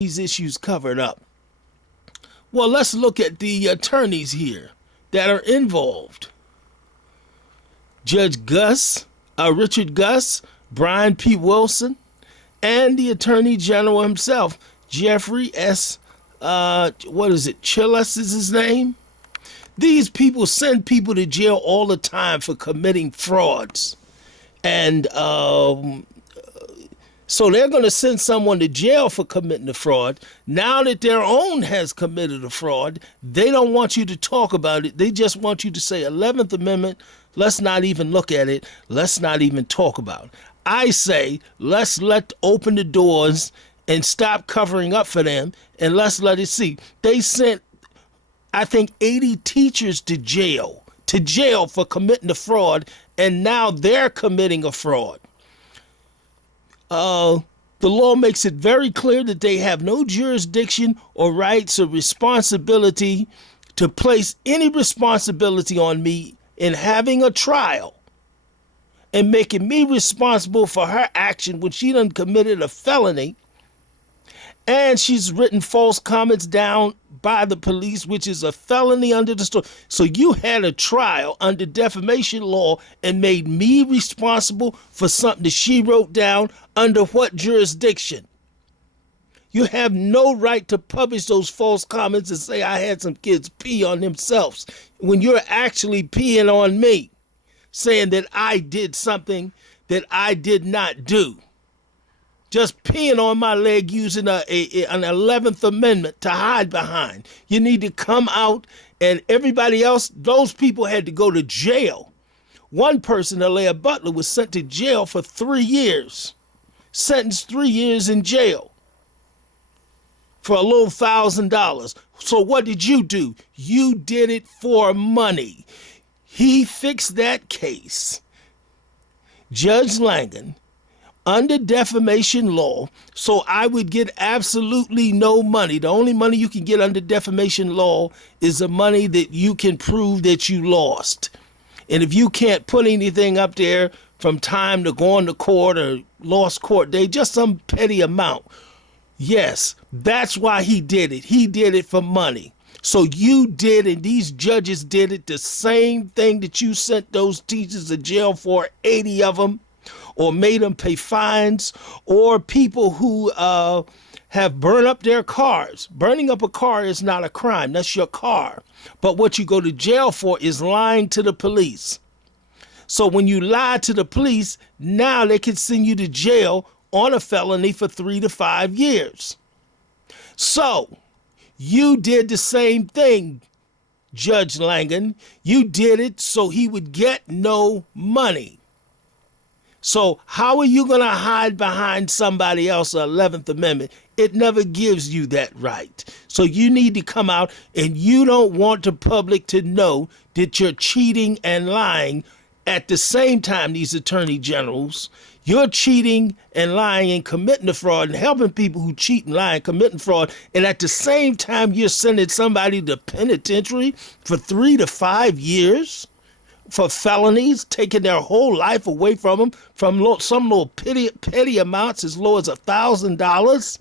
these issues covered up? Well, let's look at the attorneys here that are involved. Judge Richard Gus, Brian P. Wilson, and the Attorney General himself, Jeffrey S. Chillis is his name. These people send people to jail all the time for committing frauds. And so they're going to send someone to jail for committing a fraud. Now that their own has committed a fraud, they don't want you to talk about it. They just want you to say 11th Amendment, let's not even look at it. Let's not even talk about it. I say, let's open the doors and stop covering up for them, and let's let it see. They sent, I think, 80 teachers to jail for committing a fraud, and now they're committing a fraud. The law makes it very clear that they have no jurisdiction or rights or responsibility to place any responsibility on me in having a trial and making me responsible for her action when she done committed a felony. And she's written false comments down by the police, which is a felony under the law. So you had a trial under defamation law and made me responsible for something that she wrote down. Under what jurisdiction? You have no right to publish those false comments and say I had some kids pee on themselves when you're actually peeing on me, saying that I did something that I did not do. Just peeing on my leg using an 11th Amendment to hide behind. You need to come out, and everybody else, those people had to go to jail. One person, Alea Butler, was sent to jail for 3 years. Sentenced 3 years in jail for a little $1,000. So what did you do? You did it for money. He fixed that case. Judge Langen, under defamation law, so I would get absolutely no money. The only money you can get under defamation law is the money that you can prove that you lost. And if you can't put anything up there from time to going to court or lost court day, just some petty amount. Yes, that's why he did it. He did it for money. So you did, and these judges did it, the same thing that you sent those teachers to jail for, 80 of them, or made them pay fines, or people who have burned up their cars. Burning up a car is not a crime. That's your car. But what you go to jail for is lying to the police. So when you lie to the police, now they can send you to jail on a felony for 3 to 5 years. So you did the same thing, Judge Langen. You did it so he would get no money. So how are you going to hide behind somebody else's 11th Amendment? It never gives you that right. So you need to come out, and you don't want the public to know that you're cheating and lying at the same time, these attorney generals. You're cheating and lying and committing the fraud and helping people who cheat and lie and committing fraud. And at the same time, you're sending somebody to penitentiary for 3 to 5 years for felonies, taking their whole life away from them, from some little petty amounts as low as $1,000.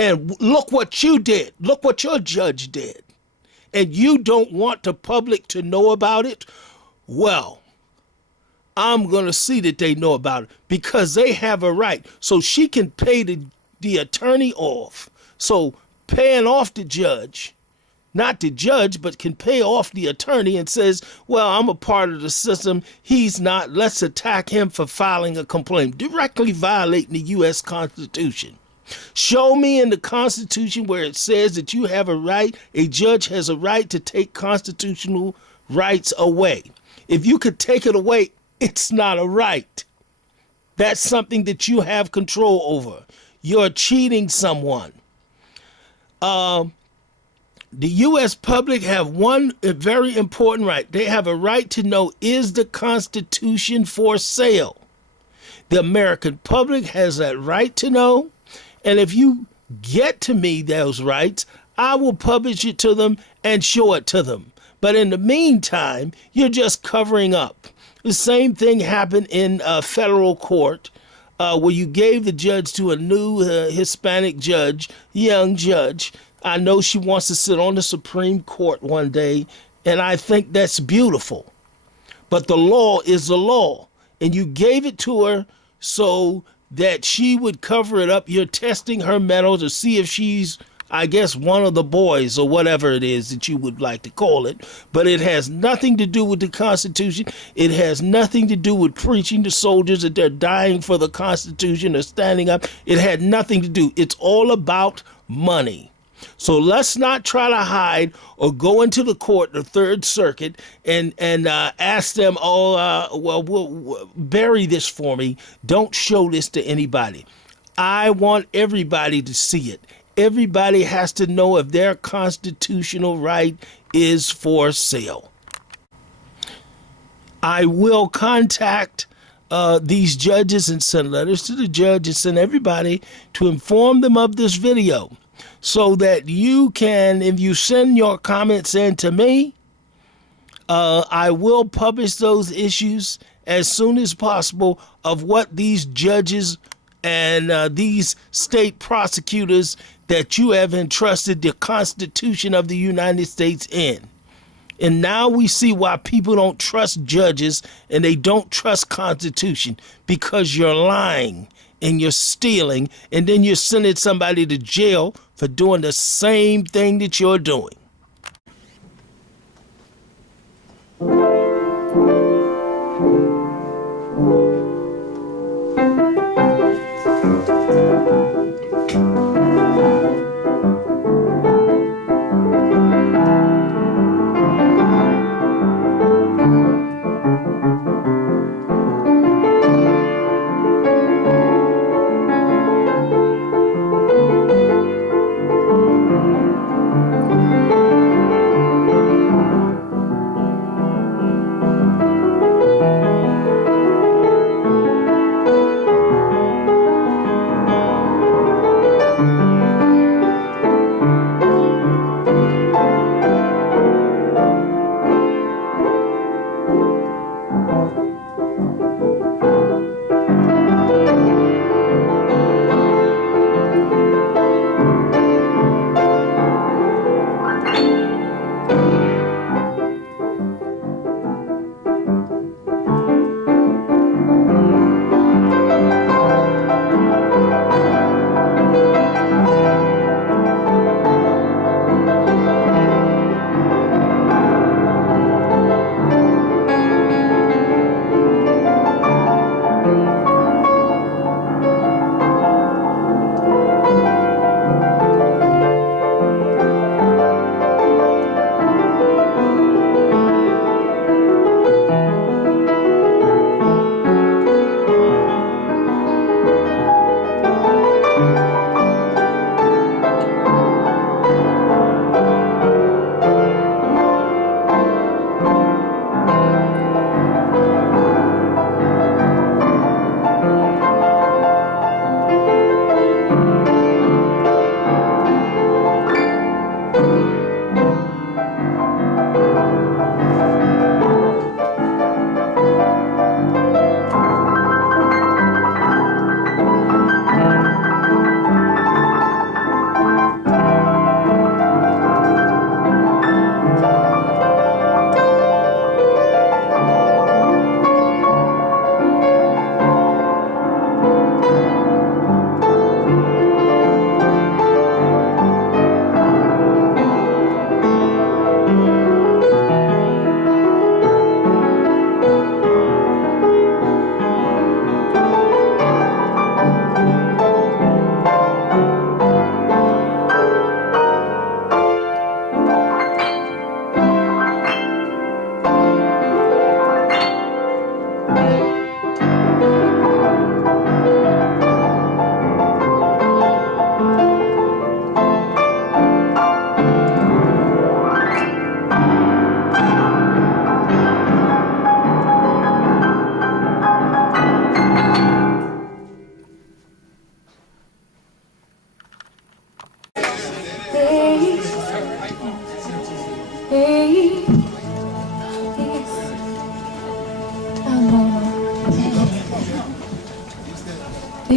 And look what you did. Look what your judge did. And you don't want the public to know about it? Well, I'm going to see that they know about it because they have a right. So she can pay the attorney off. So paying off the judge, not the judge, but can pay off the attorney and says, well, I'm a part of the system. He's not. Let's attack him for filing a complaint, directly violating the U.S. Constitution. Show me in the Constitution where it says that you have a right, a judge has a right to take constitutional rights away. If you could take it away, it's not a right. That's something that you have control over. You're cheating someone. The U.S. public have one very important right. They have a right to know, is the Constitution for sale? The American public has that right to know. And if you get to me those rights, I will publish it to them and show it to them. But in the meantime, you're just covering up. The same thing happened in federal court where you gave the judge to a new Hispanic judge, young judge. I know she wants to sit on the Supreme Court one day, and I think that's beautiful. But the law is the law, and you gave it to her so that she would cover it up. You're testing her mettle to see if she's, I guess, one of the boys or whatever it is that you would like to call it. But it has nothing to do with the Constitution. It has nothing to do with preaching to soldiers that they're dying for the Constitution or standing up. It had nothing to do. It's all about money. So let's not try to hide or go into the court, the Third Circuit, and ask them, we'll bury this for me. Don't show this to anybody. I want everybody to see it. Everybody has to know if their constitutional right is for sale. I will contact these judges and send letters to the judge and send everybody to inform them of this video, so that you can, if you send your comments in to me, I will publish those issues as soon as possible of what these judges and these state prosecutors that you have entrusted the Constitution of the United States in. And now we see why people don't trust judges and they don't trust Constitution, because you're lying and you're stealing, and then you're sending somebody to jail for doing the same thing that you're doing.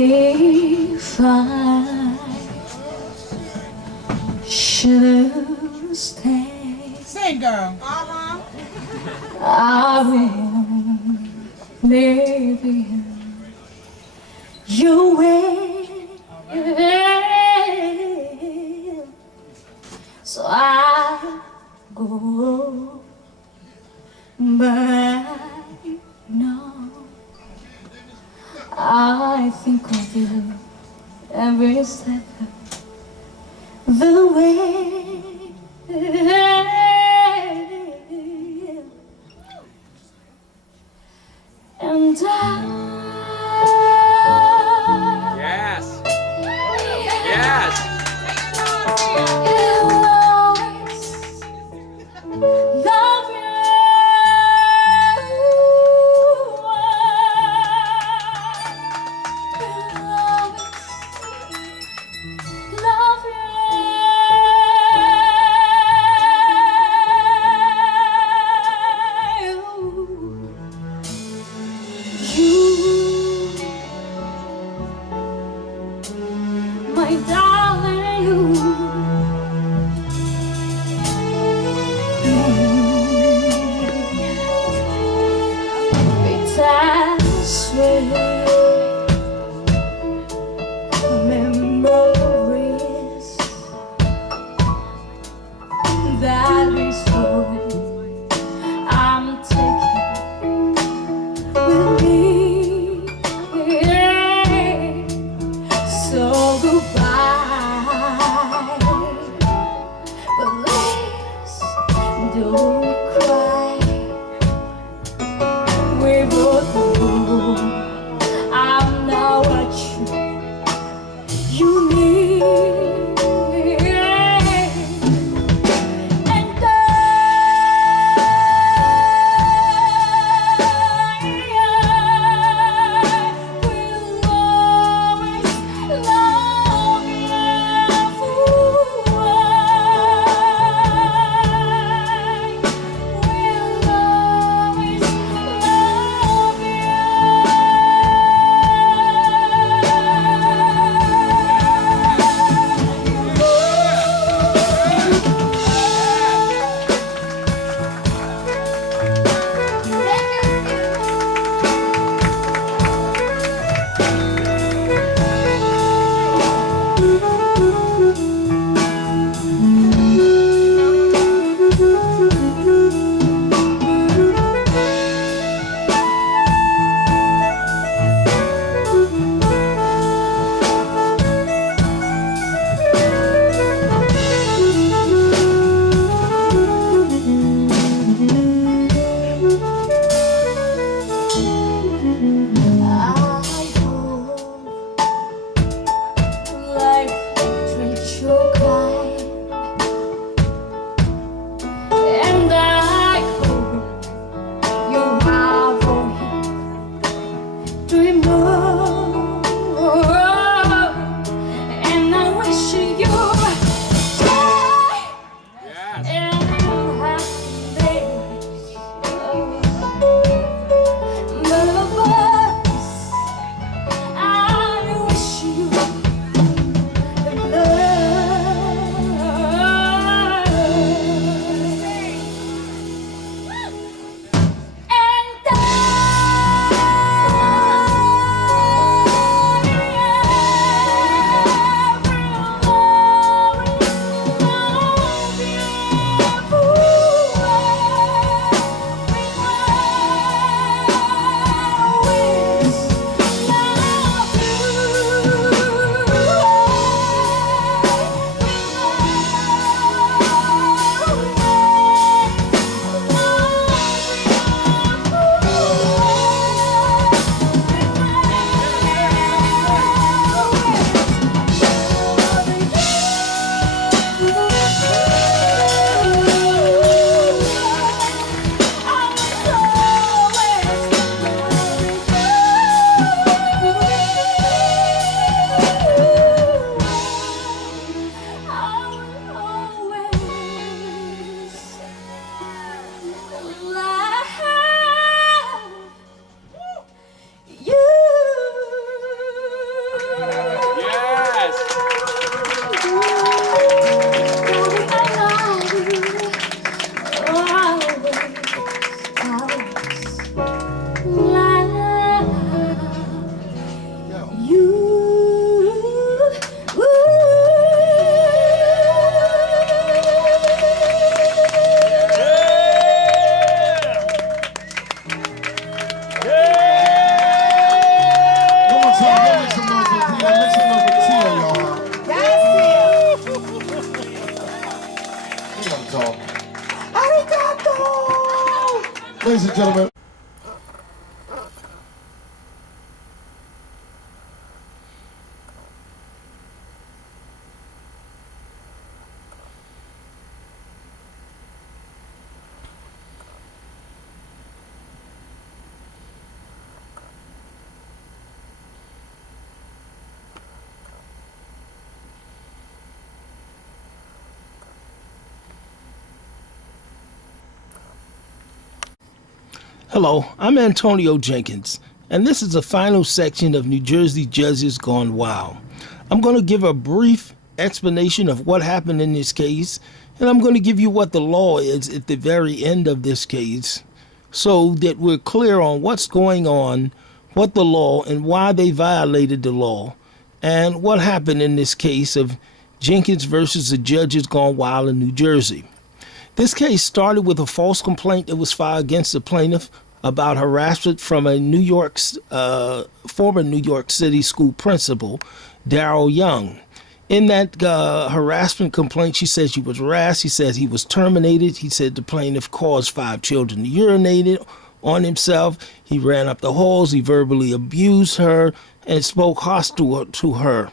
If I should stay, Sing, girl. I will live in your way. So I go, but I know I think of you every step of the way. And Yes. Yes. will always love you. Will always love you. Ladies and gentlemen. Hello, I'm Antonio Jenkins, and this is the final section of New Jersey Judges Gone Wild. I'm going to give a brief explanation of what happened in this case, and I'm going to give you what the law is at the very end of this case, so that we're clear on what's going on, what the law, and why they violated the law, and what happened in this case of Jenkins versus the Judges Gone Wild in New Jersey. This case started with a false complaint that was filed against the plaintiff about harassment from a former New York City school principal, Daryl Young. In that harassment complaint, she said she was harassed. He said he was terminated. He said the plaintiff caused 5 children to urinate on himself. He ran up the halls. He verbally abused her and spoke hostile to her.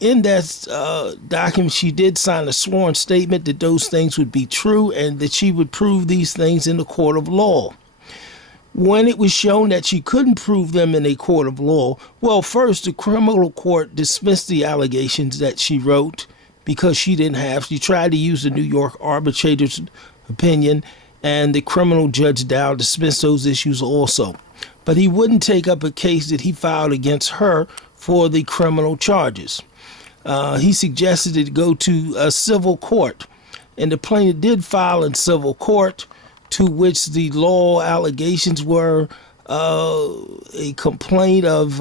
In that document, she did sign a sworn statement that those things would be true and that she would prove these things in the court of law. When it was shown that she couldn't prove them in a court of law, well, first, the criminal court dismissed the allegations that she wrote because she tried to use the New York arbitrator's opinion, and the criminal judge Dow dismissed those issues also. But he wouldn't take up a case that he filed against her for the criminal charges. He suggested it go to a civil court, and the plaintiff did file in civil court, to which the law allegations were a complaint of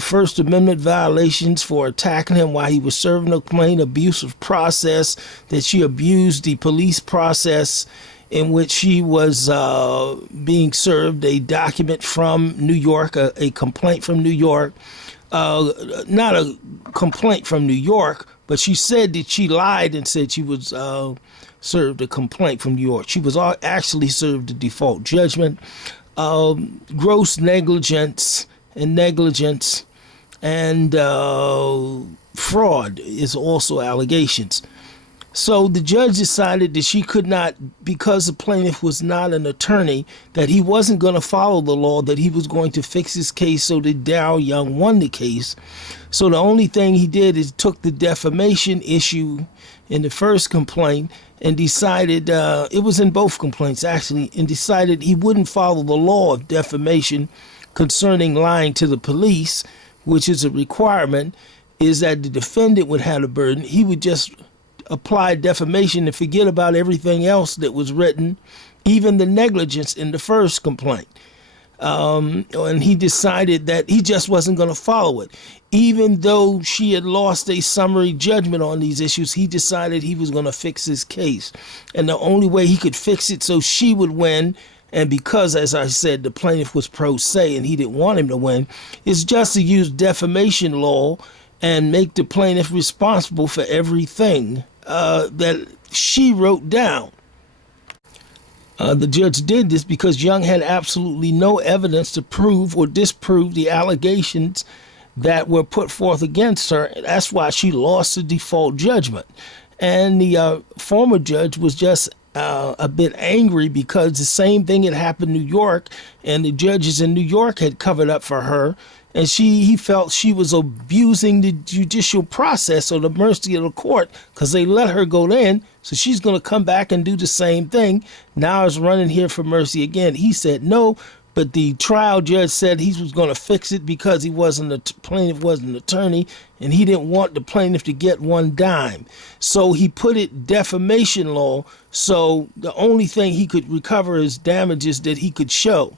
First Amendment violations for attacking him while he was serving a complaint, abusive process, that she abused the police process in which she was being served a document from New York, a complaint from New York, not a complaint from New York, but she said that she lied and said she was served a complaint from New York. She was actually served a default judgment. Gross negligence and fraud is also allegations. So the judge decided that she could not, because the plaintiff was not an attorney, that he wasn't going to follow the law, that he was going to fix his case so that Daryl Young won the case. So the only thing he did is took the defamation issue in the first complaint and decided, it was in both complaints actually, and decided he wouldn't follow the law of defamation concerning lying to the police, which is a requirement, is that the defendant would have the burden. He would just apply defamation and forget about everything else that was written, even the negligence in the first complaint. And he decided that he just wasn't going to follow it. Even though she had lost a summary judgment on these issues, he decided he was going to fix his case. And the only way he could fix it so she would win, and because, as I said, the plaintiff was pro se and he didn't want him to win, is just to use defamation law and make the plaintiff responsible for everything that she wrote down. The judge did this because Young had absolutely no evidence to prove or disprove the allegations that were put forth against her. That's why she lost the default judgment. And the former judge was just a bit angry because the same thing had happened in New York, and the judges in New York had covered up for her. And he felt she was abusing the judicial process or the mercy of the court because they let her go in. So she's going to come back and do the same thing. Now it's running here for mercy again. He said no, but the trial judge said he was going to fix it because plaintiff wasn't an attorney and he didn't want the plaintiff to get one dime. So he put it defamation law. So the only thing he could recover is damages that he could show.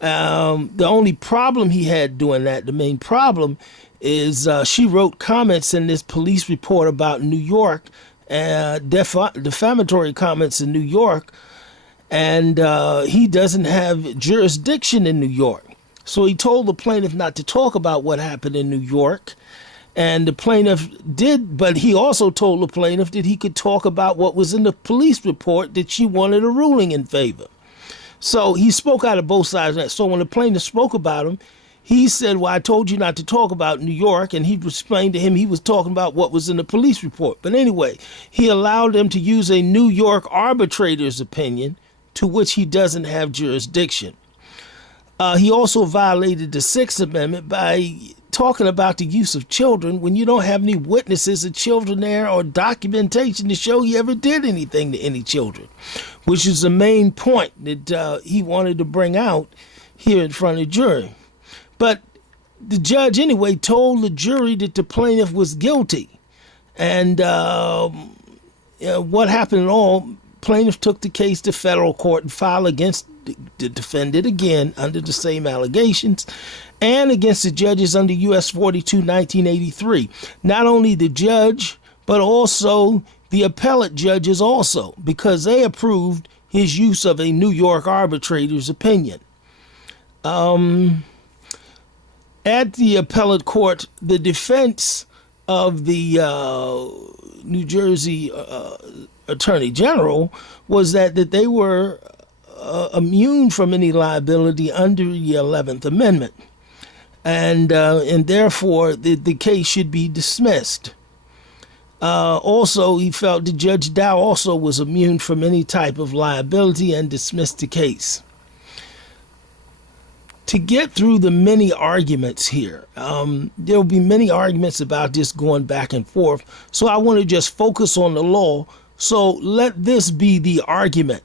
The only problem he had doing that, the main problem, is she wrote comments in this police report about New York, defamatory comments in New York, and he doesn't have jurisdiction in New York. So he told the plaintiff not to talk about what happened in New York, And the plaintiff did, but he also told the plaintiff that he could talk about what was in the police report, that she wanted a ruling in favor. So he spoke out of both sides of that. So when the plaintiff spoke about him, he said, well, I told you not to talk about New York. And he explained to him he was talking about what was in the police report. But anyway, he allowed them to use a New York arbitrator's opinion to which he doesn't have jurisdiction. He also violated the Sixth Amendment by talking about the use of children when you don't have any witnesses of children there or documentation to show he ever did anything to any children, which is the main point that he wanted to bring out here in front of the jury. But the judge anyway told the jury that the plaintiff was guilty. And what happened at all, plaintiff took the case to federal court and filed against the defendant again under the same allegations and against the judges under U.S. 42, 1983. Not only the judge, but also the appellate judges also, because they approved his use of a New York arbitrator's opinion. At the appellate court, the defense of the New Jersey Attorney General was that they were immune from any liability under the 11th Amendment, and therefore the case should be dismissed. Also, he felt that Judge Dow also was immune from any type of liability and dismissed the case. To get through the many arguments here, there will be many arguments about this going back and forth, so I want to just focus on the law. So let this be the argument.